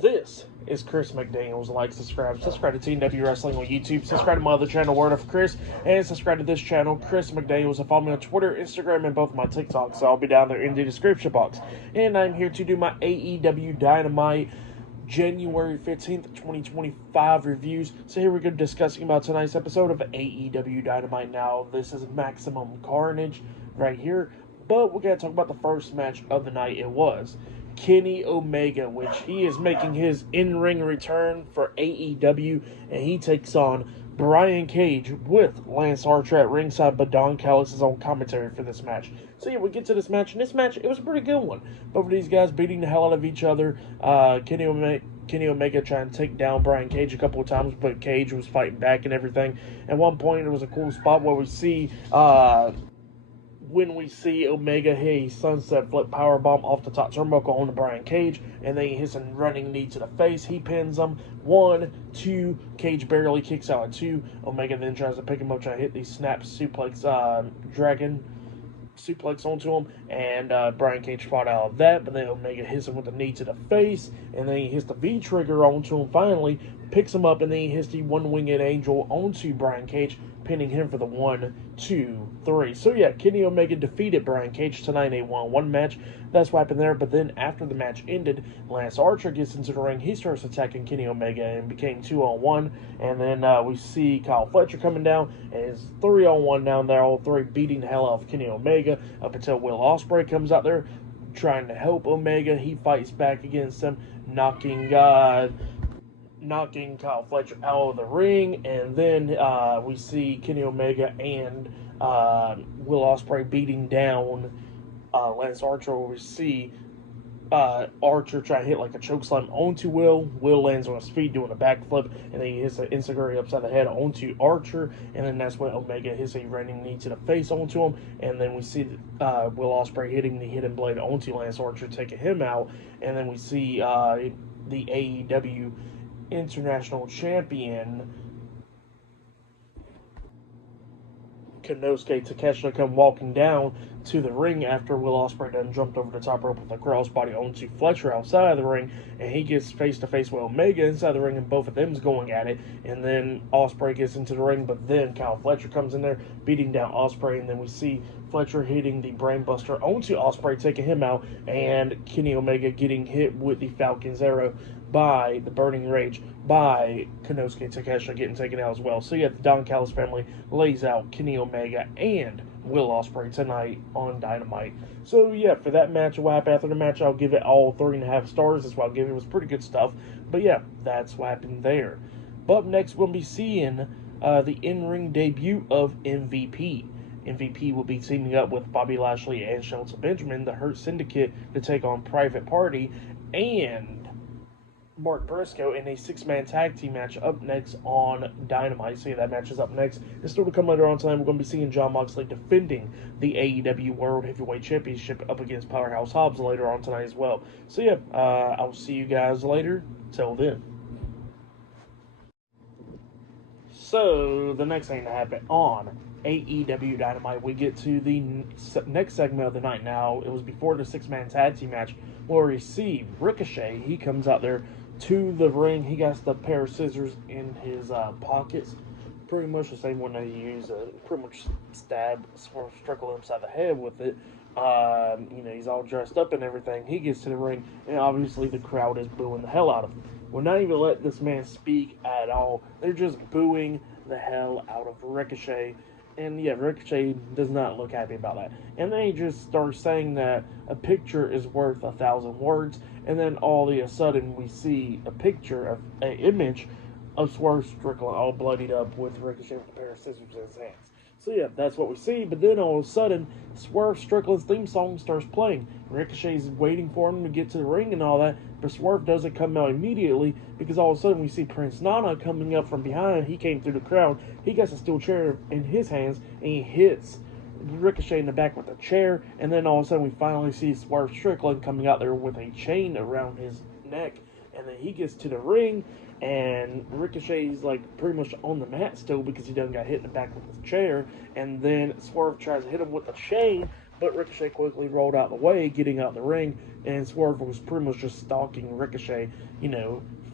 This is Chris McDaniels. Like, subscribe to TNW Wrestling on YouTube, subscribe to my other channel, Word of Chris, and subscribe to this channel, Chris McDaniels, and follow me on Twitter, Instagram, and both my TikToks. So I'll be down there in the description box. And I'm here to do my AEW Dynamite January 15th, 2025 reviews. So here we go discussing about tonight's episode of AEW Dynamite. Now, this is Maximum Carnage right here, but we're going to talk about the first match of the night. It was Kenny Omega, which he is making his in-ring return for AEW, and he takes on Brian Cage with Lance Archer at ringside, but Don Callis is on commentary for this match. So yeah, we get to this match, and this match, it was a pretty good one. Both of these guys beating the hell out of each other. Kenny Omega trying to take down Brian Cage a couple of times, but Cage was fighting back and everything. At one point, there was a cool spot where we see Omega hit a sunset flip powerbomb off the top turnbuckle onto Brian Cage, and then he hits a running knee to the face. He pins him. 1, 2, Cage barely kicks out at 2. Omega then tries to pick him up, trying to hit the snap suplex, dragon suplex onto him, and Brian Cage fought out of that, but then Omega hits him with a knee to the face, and then he hits the V trigger onto him finally, picks him up, and then he hits the one-winged angel onto Brian Cage, pinning him for the 1, 2, 3. So yeah, Kenny Omega defeated Brian Cage tonight in a 1-on-1 match. That's what happened there, but then after the match ended, Lance Archer gets into the ring. He starts attacking Kenny Omega and became 2-on-1, and then we see Kyle Fletcher coming down, and it's 3-on-1 down there, all three beating the hell out of Kenny Omega up until Will Ospreay comes out there trying to help Omega. He fights back against him, knocking Kyle Fletcher out of the ring, and then we see Kenny Omega and Will Ospreay beating down Lance Archer. We see Archer try to hit like a chokeslam onto Will. Will lands on his feet doing a backflip, and then he hits an enziguri upside the head onto Archer, and then that's when Omega hits a running knee to the face onto him, and then we see Will Ospreay hitting the hidden blade onto Lance Archer, taking him out, and then we see the AEW International Champion Konosuke Takeshita come walking down to the ring after Will Ospreay done jumped over the top rope with a crossbody onto Fletcher outside of the ring, and he gets face to face with Omega inside the ring, and both of them's going at it, and then Ospreay gets into the ring, but then Kyle Fletcher comes in there beating down Ospreay, and then we see Fletcher hitting the brainbuster onto Ospreay, taking him out, and Kenny Omega getting hit with the Falcon's Arrow by the Burning Rage by Konosuke Takeshita, getting taken out as well. So yeah, the Don Callis family lays out Kenny Omega and Will Ospreay tonight on Dynamite. So yeah, for that match, what happened after the match, I'll give it all 3.5 stars. That's what I'll give it. It was pretty good stuff. But yeah, that's what happened there. But up next, we'll be seeing the in-ring debut of MVP. MVP will be teaming up with Bobby Lashley and Shelton Benjamin, the Hurt Syndicate, to take on Private Party and Mark Briscoe in a 6-man tag team match up next on Dynamite. So yeah, that match is up next. And still to come later on tonight, we're going to be seeing Jon Moxley defending the AEW World Heavyweight Championship up against Powerhouse Hobbs later on tonight as well. So yeah, I'll see you guys later. Till then. So the next thing to happen on AEW Dynamite, we get to the next segment of the night. Now, it was before the 6-man tag team match where we see Ricochet. He comes out there to the ring. He got the pair of scissors in his pockets. Pretty much the same one that he used to pretty much stab Strickland upside the head with it. He's all dressed up and everything. He gets to the ring, and obviously the crowd is booing the hell out of him. We're not even letting this man speak at all. They're just booing the hell out of Ricochet. And yeah, Ricochet does not look happy about that. And then he just starts saying that a picture is worth 1,000 words. And then all of a sudden we see a picture of an image of Swerve Strickland all bloodied up with Ricochet with a pair of scissors in his hands. So yeah, that's what we see. But then all of a sudden, Swerve Strickland's theme song starts playing. Ricochet's waiting for him to get to the ring and all that, but Swerve doesn't come out immediately because all of a sudden we see Prince Nana coming up from behind. He came through the crowd. He gets a steel chair in his hands, and he hits Ricochet in the back with a chair. And then all of a sudden we finally see Swerve Strickland coming out there with a chain around his neck. And then he gets to the ring, and Ricochet's like pretty much on the mat still because he done got hit in the back with his chair. And then Swerve tries to hit him with a chain, But Ricochet quickly rolled out of the way, getting out of the ring, and Swerve was pretty much just stalking Ricochet,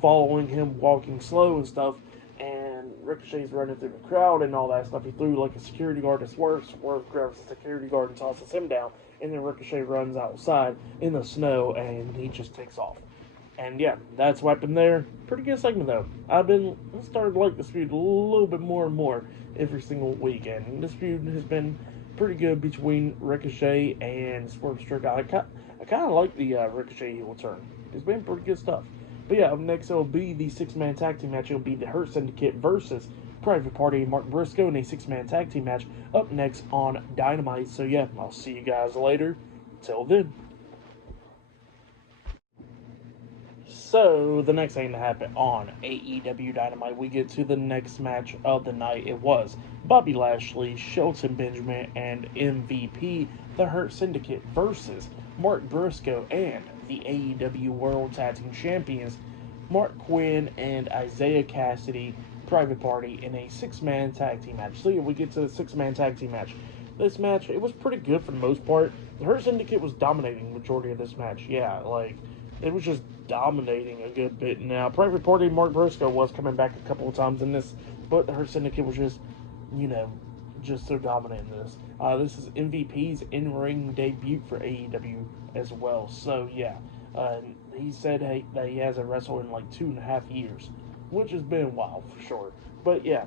following him, walking slow and stuff. And Ricochet's running through the crowd and all that stuff. He threw like a security guard to Swerve. Swerve grabs the security guard and tosses him down. And then Ricochet runs outside in the snow and he just takes off. And yeah, that's what happened there. Pretty good segment though. I started to like this feud a little bit more and more every single week. And this feud has been pretty good between Ricochet and Swerve Strickland. I kind of like the Ricochet heel turn. It's been pretty good stuff. But yeah, up next it'll be the 6-man tag team match. It'll be the Hurt Syndicate versus Private Party and Mark Briscoe in a 6-man tag team match up next on Dynamite. So yeah, I'll see you guys later. Till then. So, the next thing to happen on AEW Dynamite, we get to the next match of the night. It was Bobby Lashley, Shelton Benjamin, and MVP, the Hurt Syndicate, versus Mark Briscoe and the AEW World Tag Team Champions, Mark Quinn and Isaiah Cassidy, Private Party, in a 6-man tag team match. So, yeah, we get to the 6-man tag team match. This match, it was pretty good for the most part. The Hurt Syndicate was dominating the majority of this match. Yeah, it was just dominating a good bit. Now, Private Party Mark Briscoe was coming back a couple of times in this, but her Syndicate was just, just so dominant in this. This is MVP's in-ring debut for AEW as well. So, yeah, he said that he hasn't wrestled in like 2.5 years, which has been a while for sure. But, yeah,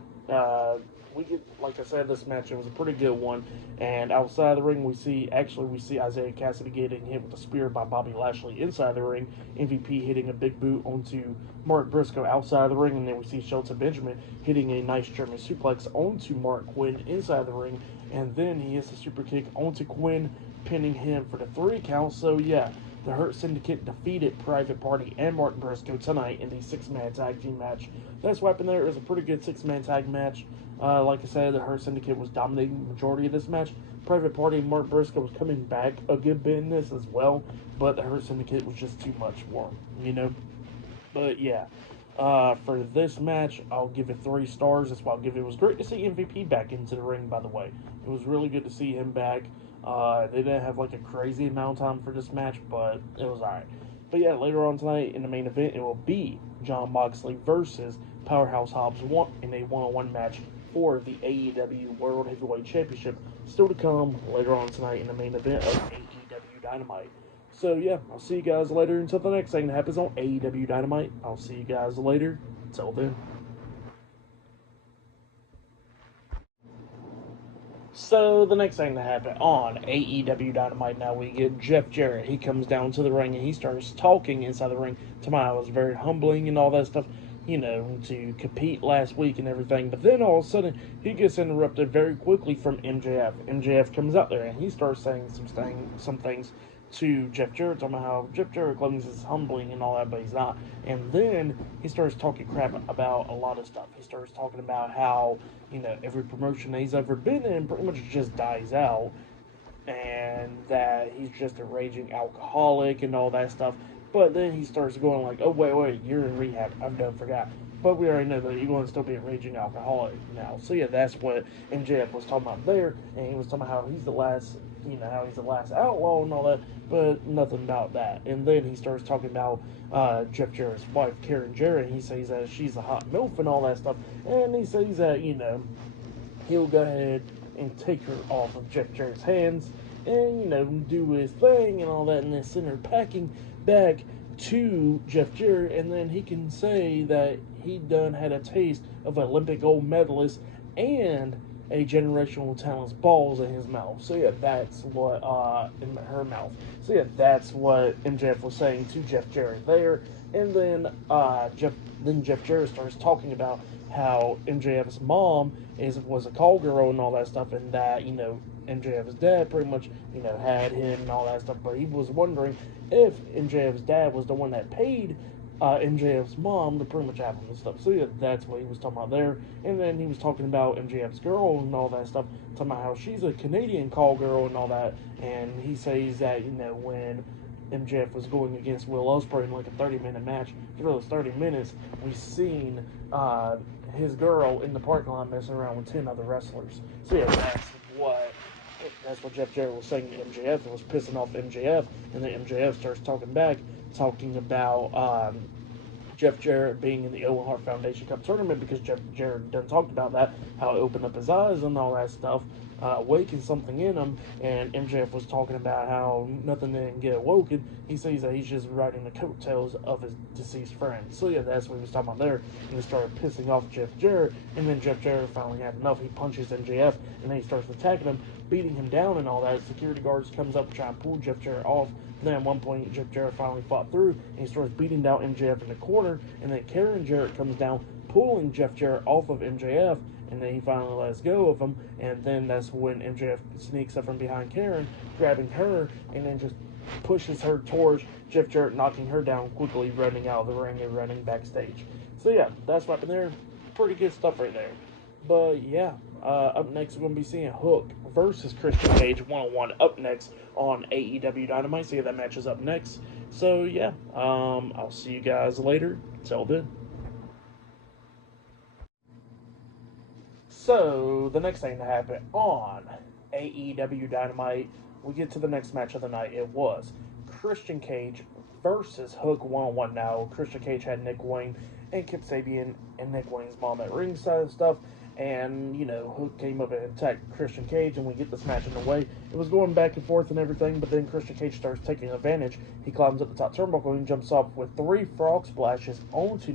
like I said, this match, it was a pretty good one. And outside the ring, we see Isaiah Cassidy getting hit with a spear by Bobby Lashley inside the ring. MVP hitting a big boot onto Mark Briscoe outside the ring. And then we see Shelton Benjamin hitting a nice German suplex onto Mark Quinn inside the ring. And then he hits a super kick onto Quinn, pinning him for the 3 count. So, yeah, the Hurt Syndicate defeated Private Party and Mark Briscoe tonight in the 6-man tag team match. That's what happened there. It was a pretty good 6-man tag match. Like I said, the Hurt Syndicate was dominating the majority of this match. Private Party and Mark Briscoe was coming back a good bit in this as well, but the Hurt Syndicate was just too much for them, But yeah, for this match, I'll give it 3 stars. That's why I'll give it. It was great to see MVP back into the ring, by the way. It was really good to see him back. They didn't have like a crazy amount of time for this match, but it was alright. But yeah, later on tonight in the main event, it will be Jon Moxley versus Powerhouse Hobbs in a 1-on-1 match for the AEW World Heavyweight Championship. Still to come later on tonight in the main event of AEW Dynamite. So yeah, I'll see you guys later until the next thing that happens on AEW Dynamite. I'll see you guys later. Till then. So the next thing that happened on AEW Dynamite, now we get Jeff Jarrett. He comes down to the ring and he starts talking inside the ring. To me, it was very humbling and all that stuff, to compete last week and everything. But then all of a sudden, he gets interrupted very quickly from MJF. MJF comes out there and he starts saying some things to Jeff Jarrett, talking about how Jeff Jarrett claims is humbling and all that, but he's not. And then he starts talking crap about a lot of stuff. He starts talking about how, every promotion that he's ever been in pretty much just dies out, and that he's just a raging alcoholic and all that stuff. But then he starts going like, oh, wait, you're in rehab. I've done forgot. But we already know that you're going to still be a raging alcoholic now. So yeah, that's what MJF was talking about there. And he was talking about how he's the last, how he's the last outlaw and all that. But nothing about that. And then he starts talking about Jeff Jarrett's wife, Karen Jarrett. And he says that she's a hot MILF and all that stuff. And he says that, he'll go ahead and take her off of Jeff Jarrett's hands and, do his thing and all that. And then send her packing back to Jeff Jarrett, and then he can say that he done had a taste of an Olympic gold medalist and a generational talent's balls in his mouth. So yeah, that's what in her mouth. So yeah, that's what MJF was saying to Jeff Jarrett there. And then Jeff Jarrett starts talking about how MJF's mom was a call girl and all that stuff, and that MJF's dad pretty much had him and all that stuff. But he was wondering if MJF's dad was the one that paid MJF's mom to pretty much have him and stuff. So yeah, that's what he was talking about there. And then he was talking about MJF's girl and all that stuff, talking about how she's a Canadian call girl and all that. And he says that when MJF was going against Will Ospreay in like a 30-minute match, for those 30 minutes, we seen his girl in the parking lot messing around with 10 other wrestlers. So yeah, that's what That's what Jeff Jarrett was saying to MJF. It was pissing off MJF, and then MJF starts talking back, talking about Jeff Jarrett being in the Owen Hart Foundation Cup tournament, because Jeff Jarrett done talked about that, how it opened up his eyes and all that stuff, awakened something in him. And MJF was talking about how nothing didn't get awoken. He says that he's just riding the coattails of his deceased friend. So yeah, that's what he was talking about there. And it started pissing off Jeff Jarrett, and then Jeff Jarrett finally had enough. He punches MJF, and then he starts attacking him, beating him down and all that. Security guards comes up to try and pull Jeff Jarrett off. Then at one point, Jeff Jarrett finally fought through, and he starts beating down MJF in the corner, and then Karen Jarrett comes down, pulling Jeff Jarrett off of MJF, and then he finally lets go of him, and then that's when MJF sneaks up from behind Karen, grabbing her, and then just pushes her towards Jeff Jarrett, knocking her down quickly, running out of the ring and running backstage. So yeah, that's what happened there. Pretty good stuff right there. But yeah, up next we're going to be seeing Hook versus Christian Cage one-on-one up next on AEW Dynamite. So yeah, that match is up next. So yeah, I'll see you guys later. Till then. So the next thing to happen on AEW Dynamite, we get to the next match of the night. It was Christian Cage versus Hook one-on-one. Now Christian Cage had Nick Wayne and Kip Sabian and Nick Wayne's mom at ringside and stuff. And, you know, Hook came up and attacked Christian Cage, and we get this match in the way. It was going back and forth and everything, but then Christian Cage starts taking advantage. He climbs up the top turnbuckle and jumps off with 3 frog splashes onto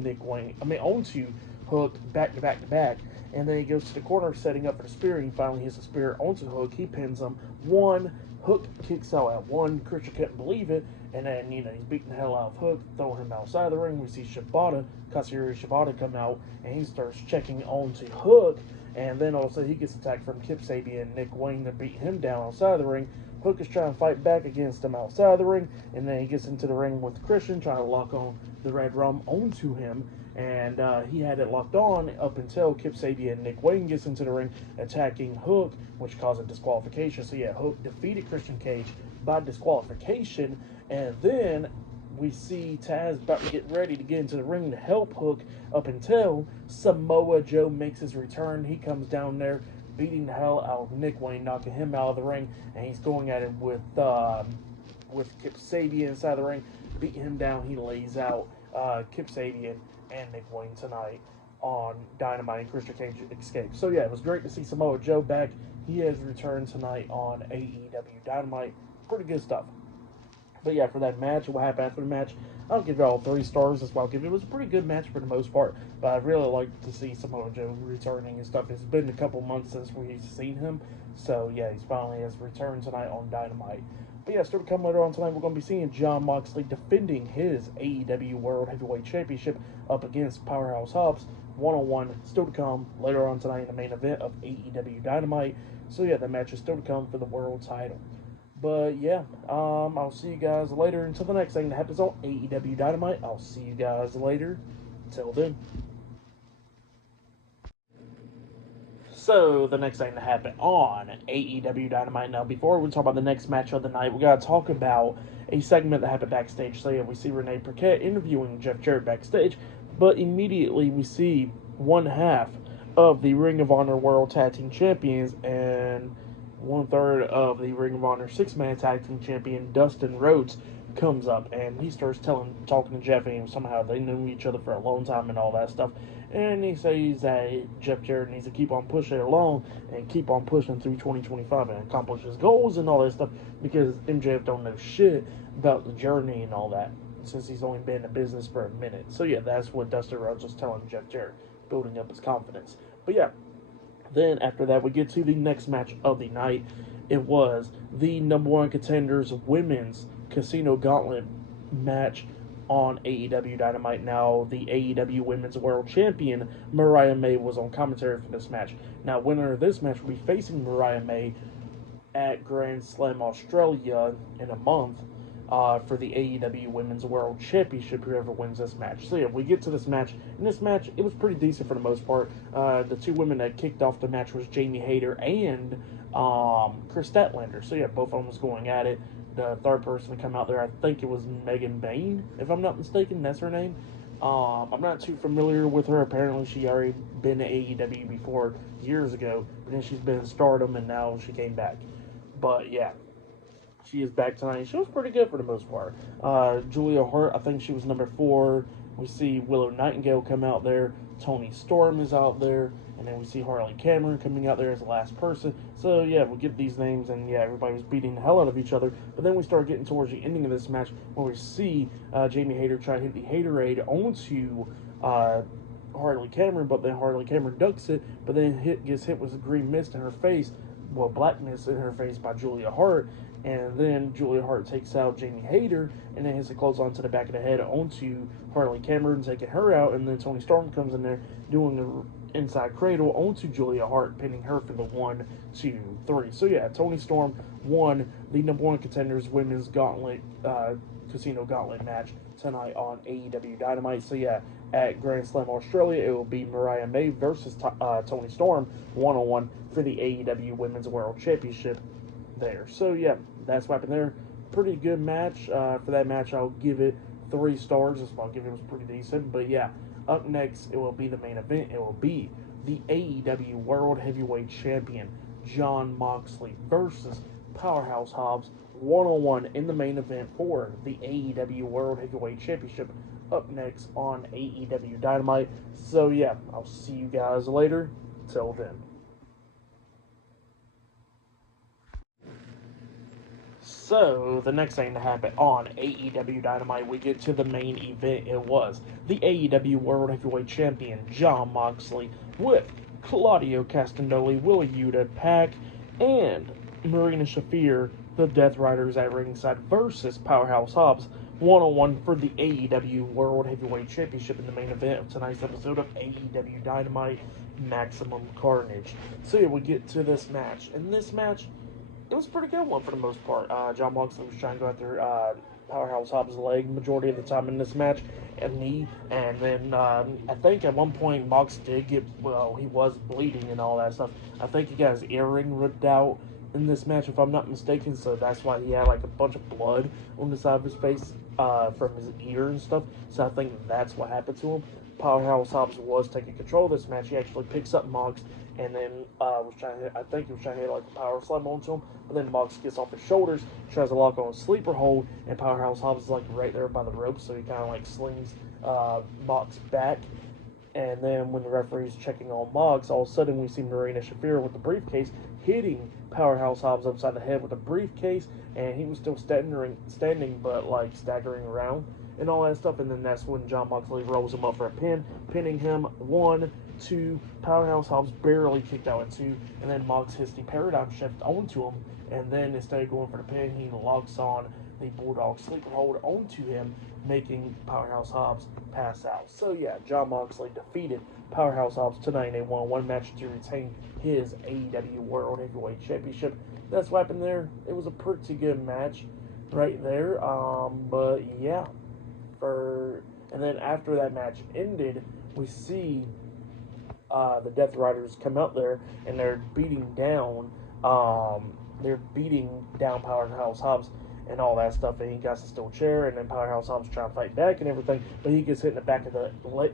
onto Hook, back to back to back. And then he goes to the corner, setting up for the spear. He finally hits the spear onto Hook. He pins him. 1, Hook kicks out at 1. Christian couldn't believe it. And then, you know, he's beating the hell out of Hook, throwing him outside the ring. We see Katsuyori Shibata come out, and he starts checking onto Hook. And then also he gets attacked from Kip Sabian and Nick Wayne to beat him down outside the ring. Hook is trying to fight back against him outside the ring. And then he gets into the ring with Christian, trying to lock on the Red Rum onto him. And he had it locked on up until Kip Sabian and Nick Wayne gets into the ring, attacking Hook, which caused a disqualification. So yeah, Hook defeated Christian Cage by disqualification. And then we see Taz about to get ready to get into the ring to help Hook, up until Samoa Joe makes his return. He comes down there, beating the hell out of Nick Wayne, knocking him out of the ring, and he's going at it with Kip Sabian inside the ring, beating him down. He lays out Kip Sabian and Nick Wayne tonight on Dynamite, and Christian Cage escapes. So yeah, it was great to see Samoa Joe back. He has returned tonight on AEW Dynamite. Pretty good stuff. But yeah, for that match, what happened after the match, I'll give it all 3 stars. That's why I'll give it. It was a pretty good match for the most part, but I really like to see Samoa Joe returning and stuff. It's been a couple months since we've seen him, so yeah, he's finally has returned tonight on Dynamite. But yeah, still to come later on tonight, we're going to be seeing Jon Moxley defending his AEW World Heavyweight Championship up against Powerhouse Hobbs, one-on-one. Still to come later on tonight in the main event of AEW Dynamite. So yeah, that match is still to come for the world title. But yeah, I'll see you guys later. Until the next thing that happens on AEW Dynamite, I'll see you guys later. Till then. So, the next thing to happen on AEW Dynamite. Now, before we talk about the next match of the night, we got to talk about a segment that happened backstage. So, yeah, we see Renee Paquette interviewing Jeff Jarrett backstage, but immediately we see one half of the Ring of Honor World Tag Team Champions and 1/3 of the Ring of Honor 6-man Tag Team Champion, Dustin Rhodes, comes up, and he starts talking to Jeff, and somehow they knew each other for a long time and all that stuff. And he says that Jeff Jarrett needs to keep on pushing along and keep on pushing through 2025 and accomplish his goals and all that stuff, because MJF don't know shit about the journey and all that, since he's only been in business for a minute. So yeah, that's what Dustin Rhodes was telling Jeff Jarrett, building up his confidence. But yeah, then after that, we get to the next match of the night. It was the number 1 contenders women's Casino Gauntlet match on AEW Dynamite. Now, the AEW Women's World Champion, Mariah May, was on commentary for this match. Now, winner of this match will be facing Mariah May at Grand Slam Australia in a month for the AEW Women's World Championship, whoever wins this match. So yeah, we get to this match. In this match, it was pretty decent for the most part. The 2 women that kicked off the match was Jamie Hayter and Chris Statlander. So yeah, both of them was going at it. The third person to come out there, I think it was Megan Bain, if I'm not mistaken. That's her name. I'm not too familiar with her. Apparently, she already been to AEW before years ago, but then she's been in Stardom, and now she came back. But yeah, she is back tonight. She was pretty good for the most part. Julia Hart, I think she was number 4. We see Willow Nightingale come out there. Toni Storm is out there. And then we see Harley Cameron coming out there as the last person. So, yeah, we get these names, and, yeah, everybody was beating the hell out of each other. But then we start getting towards the ending of this match where we see Jamie Hayter try to hit the Haterade onto Harley Cameron, but then Harley Cameron ducks it, but then gets hit with a green mist in her face, well, black mist in her face by Julia Hart, and then Julia Hart takes out Jamie Hayter, and then hits a clothesline to the back of the head onto Harley Cameron, taking her out, and then Toni Storm comes in there doing the inside cradle onto Julia Hart, pinning her for the 1, 2, 3. So yeah, Toni Storm won the number 1 contenders women's gauntlet, casino gauntlet match tonight on AEW Dynamite. So yeah, at Grand Slam Australia, it will be Mariah May versus Toni Storm 1-on-1 for the AEW Women's World Championship there. So yeah, that's what happened there. Pretty good match. For that match, I'll give it 3 stars. That's what I'll give it. It was pretty decent. But yeah, up next, it will be the main event. It will be the AEW World Heavyweight Champion Jon Moxley versus Powerhouse Hobbs 1-on-1 in the main event for the AEW World Heavyweight Championship up next on AEW Dynamite. So yeah, I'll see you guys later. Till then. So, the next thing to happen on AEW Dynamite, we get to the main event. It was the AEW World Heavyweight Champion, Jon Moxley, with Claudio Castagnoli, Willa Yuta, Pac, and Marina Shafir, the Death Riders at ringside, versus Powerhouse Hobbs, 1-on-1 for the AEW World Heavyweight Championship in the main event of tonight's episode of AEW Dynamite Maximum Carnage. So yeah, we get to this match. And this match, it was a pretty good one for the most part. Jon Moxley was trying to go after Powerhouse Hobbs' leg majority of the time in this match, and knee. And then I think at one point Mox did get, well, he was bleeding and all that stuff. I think he got his earring ripped out in this match, if I'm not mistaken. So that's why he had like a bunch of blood on the side of his face from his ear and stuff. So I think that's what happened to him. Powerhouse Hobbs was taking control of this match. He actually picks up Mox and then was trying to hit, I think he was trying to hit like a power slam onto him, but then Mox gets off his shoulders, tries to lock on a sleeper hold, and Powerhouse Hobbs is like right there by the rope, so he kind of like slings Mox back. And then when the referee's checking on Mox, all of a sudden we see Marina Shafir with the briefcase hitting Powerhouse Hobbs upside the head with the briefcase, and he was still standing but like staggering around and all that stuff. And then that's when Jon Moxley rolls him up for a pin, pinning him 1, 2. Powerhouse Hobbs barely kicked out at 2, and then Mox hits the paradigm shift onto him, and then instead of going for the pin, he locks on the Bulldog sleeper hold onto him, making Powerhouse Hobbs pass out. So yeah, Jon Moxley defeated Powerhouse Hobbs tonight in a 1-on-1 match to retain his AEW World Heavyweight Championship. That's what happened there. It was a pretty good match right there. But yeah, and then after that match ended, we see the Death Riders come out there and they're beating down Powerhouse Hobbs and all that stuff, and he got the steel chair, and then Powerhouse Hobbs trying to fight back and everything, but he gets hit in the back of the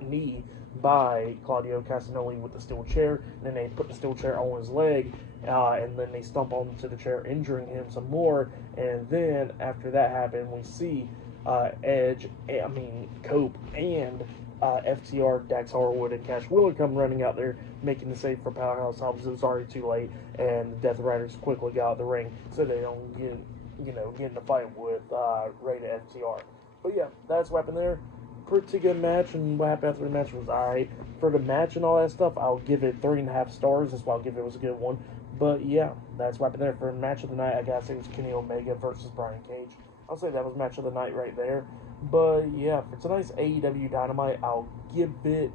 knee by Claudio Castagnoli with the steel chair, and then they put the steel chair on his leg, and then they stomp onto the chair, injuring him some more. And then after that happened, we see Cope and FTR, Dax Harwood, and Cash Wheeler come running out there, making the save for Powerhouse Hobbs. It was already too late, and the Death Riders quickly got out of the ring so they don't get in a fight with Rated FTR. But yeah, that's what happened there. Pretty good match, and what happened after the match was alright. For the match and all that stuff, I'll give it 3.5 stars. That's why I'll give it was a good one. But yeah, that's what happened there. For the match of the night, I gotta say it was Kenny Omega versus Brian Cage. I'll say that was match of the night right there. But yeah, for tonight's AEW Dynamite, I'll give it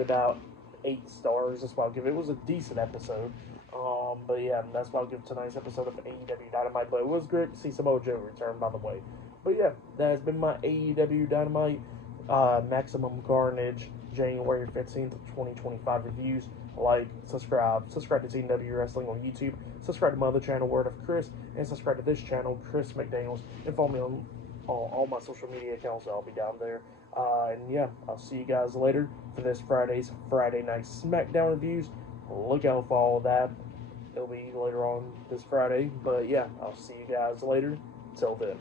about 8 stars. That's why I'll give it. It was a decent episode. But yeah, that's why I'll give tonight's episode of AEW Dynamite. But it was great to see Samoa Joe return, by the way. But yeah, that has been my AEW Dynamite Maximum Carnage January 15th, 2025 reviews. Like, subscribe to TNW Wrestling on YouTube, subscribe to my other channel, Word of Chris, and subscribe to this channel, Chris McDaniels, and follow me on all my social media accounts. I'll be down there. And yeah, I'll see you guys later for this Friday Night SmackDown reviews. Look out for all of that. It'll be later on this Friday. But yeah, I'll see you guys later. Till then.